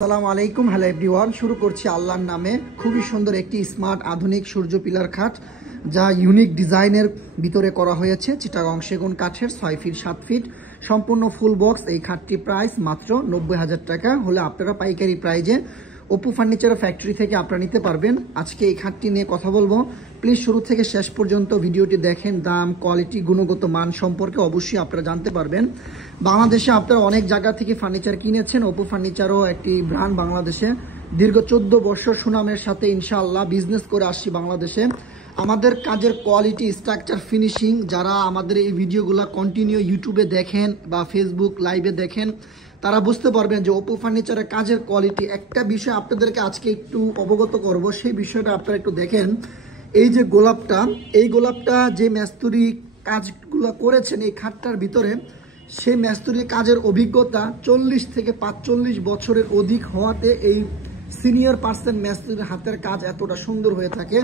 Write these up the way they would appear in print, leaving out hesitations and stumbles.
আসসালামু আলাইকুম। Hello everyone, শুরু করছি আল্লাহর নামে। খুবই সুন্দর একটি স্মার্ট আধুনিক সূর্য পিলার খাট, যা ইউনিক ডিজাইনের ভিতরে করা হয়েছে। চিটাগং সেগুন কাঠের 6 ফিট 7 ফিট সম্পূর্ণ ফুল বক্স। এই খাটটি প্রাইস মাত্র 90,000 টাকা হলে আপনারা পাইকারি প্রাইজে অপু ফার্নিচার ফ্যাক্টরি থেকে আপনারা নিতে পারবেন। আজকে এই খাটটি নিয়ে কথা বলবো। প্লিজ শুরু থেকে শেষ পর্যন্ত ভিডিওটি দেখেন। দাম, কোয়ালিটি, গুণগত মান সম্পর্কে অবশ্যই আপনারা জানতে পারবেন। বাংলাদেশে আপনারা অনেক জায়গা থেকে ফার্নিচার কিনেছেন। অপু ফার্নিচারও একটি ব্র্যান্ড বাংলাদেশে। দীর্ঘ 14 বছর সুনামের সাথে ইনশাআল্লাহ বিজনেস করে আসছি বাংলাদেশে। আমাদের কাজের কোয়ালিটি, স্ট্রাকচার, ফিনিশিং, যারা আমাদের এই ভিডিওগুলো কন্টিনিউ ইউটিউবে দেখেন বা ফেসবুক লাইভে দেখেন, তারা বুঝতে পারবেন যে অপু ফার্নিচারের কাজের কোয়ালিটি। একটা বিষয় আপনাদেরকে আজকে একটু অবগত করব, সেই বিষয়টা আপনারা একটু দেখেন। এই যে গোলাপটা, এই গোলাপটা যে মিস্ত্রি কাজগুলো করেছেন এই খাটটার ভিতরে, সেই মিস্ত্রির কাজের অভিজ্ঞতা 40 থেকে 45 বছরের অধিক হওয়াতে এই সিনিয়র পার্সন মিস্ত্রির হাতের কাজ এতটা সুন্দর হয়ে থাকে।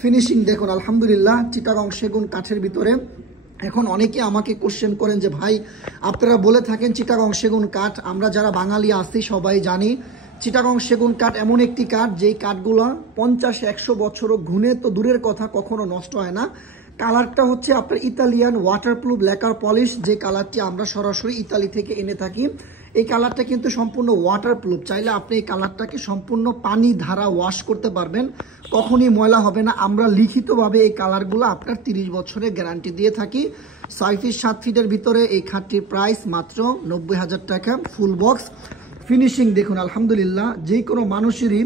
ফিনিশিং দেখুন, আলহামদুলিল্লাহ। চিটাগং সেগুন কাঠের ভিতরে। এখন অনেকে আমাকে কোশ্চেন করেন যে ভাই, আপনারা বলে থাকেন চিটাগং সেগুন কাঠ, আমরা যারা বাঙালি আছি সবাই জানি চিটাগং সেগুন কাঠ এমন একটি কাঠ যেই কাঠগুলো 50-100 বছরও ঘুনে তো দূরের কথা, কখনো নষ্ট হয় না। কালারটা হচ্ছে আপনার ইতালিয়ান ওয়াটারপ্রুফ লেকার পলিশ, যে কালারটি আমরা সরাসরি ইতালি থেকে এনে থাকি। এই কালারটা কিন্তু সম্পূর্ণ ওয়াটারপ্রুফ। চাইলে আপনি এই কালারটাকে সম্পূর্ণ পানি ধারা ওয়াশ করতে পারবেন, কখনই ময়লা হবে না। আমরা লিখিতভাবে এই কালারগুলো আপনার 30 বছরের গ্যারান্টি দিয়ে থাকি। 6 ফিট 7 ফিটের ভিতরে এই খাটটির প্রাইস মাত্র 90,000 টাকা। Full box. ফিনিশিং দেখুন, আলহামদুলিল্লাহ। যে কোনো মানুষেরই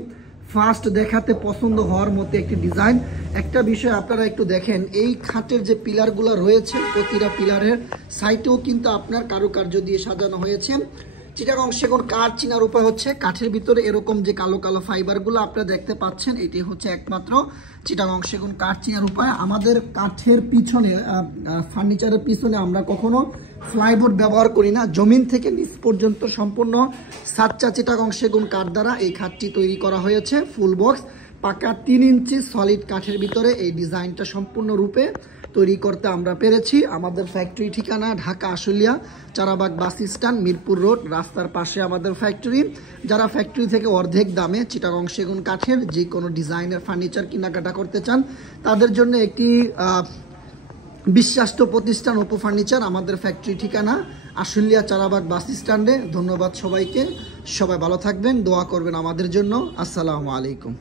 ফার্স্ট দেখাতে পছন্দ হওয়ার মতো একটি ডিজাইন। একটা বিষয় আপনারা একটু দেখেন, এই খাটের যে পিলারগুলো রয়েছে, প্রতিটা পিলারের সাইটেও কিন্তু আপনার কারুকার্য দিয়ে সাজানো হয়েছে। চিটাগং সেগুন কাঠ চিনার উপায় হচ্ছে, কাঠের ভিতরে এরকম যে কালো কালো ফাইবারগুলো আপনারা দেখতে পাচ্ছেন, এটি হচ্ছে একমাত্র চিটাগং সেগুন কাঠ চিনার উপায়। আমাদের কাঠের পিছনে, ফার্নিচারের পিছনে আমরা কখনো ফ্লাইবোর্ড ব্যবহার করি না। জমিন থেকে নিচ পর্যন্ত সম্পূর্ণ সাচ্চা চিটাগং সেগুন কাঠ দ্বারা এই খাটটি তৈরি করা হয়েছে। ফুল বক্স, পাকা 3 ইঞ্চি সলিড কাঠের ভিতরে এই ডিজাইনটা সম্পূর্ণরূপে তৈরি করতে আমরা পেরেছি। আমাদের ফ্যাক্টরি ঠিকানা Dhaka Ashulia, Charabag bus stand, Mirpur road, রাস্তার পাশে আমাদের ফ্যাক্টরি। যারা ফ্যাক্টরি থেকে অর্ধেক দামে চিটাগং সেগুন কাঠের যে কোনো ডিজাইনের ফার্নিচার কেনাকাটা করতে চান, তাদের জন্য একটি বিশ্বাস্ত প্রতিষ্ঠান অপু ফার্নিচার। আমাদের ফ্যাক্টরি ঠিকানা আশুলিয়া, চারাবাগ বাস স্ট্যান্ডে। ধন্যবাদ সবাইকে। সবাই ভালো থাকবেন, দোয়া করবেন আমাদের জন্য। আসসালামু আলাইকুম।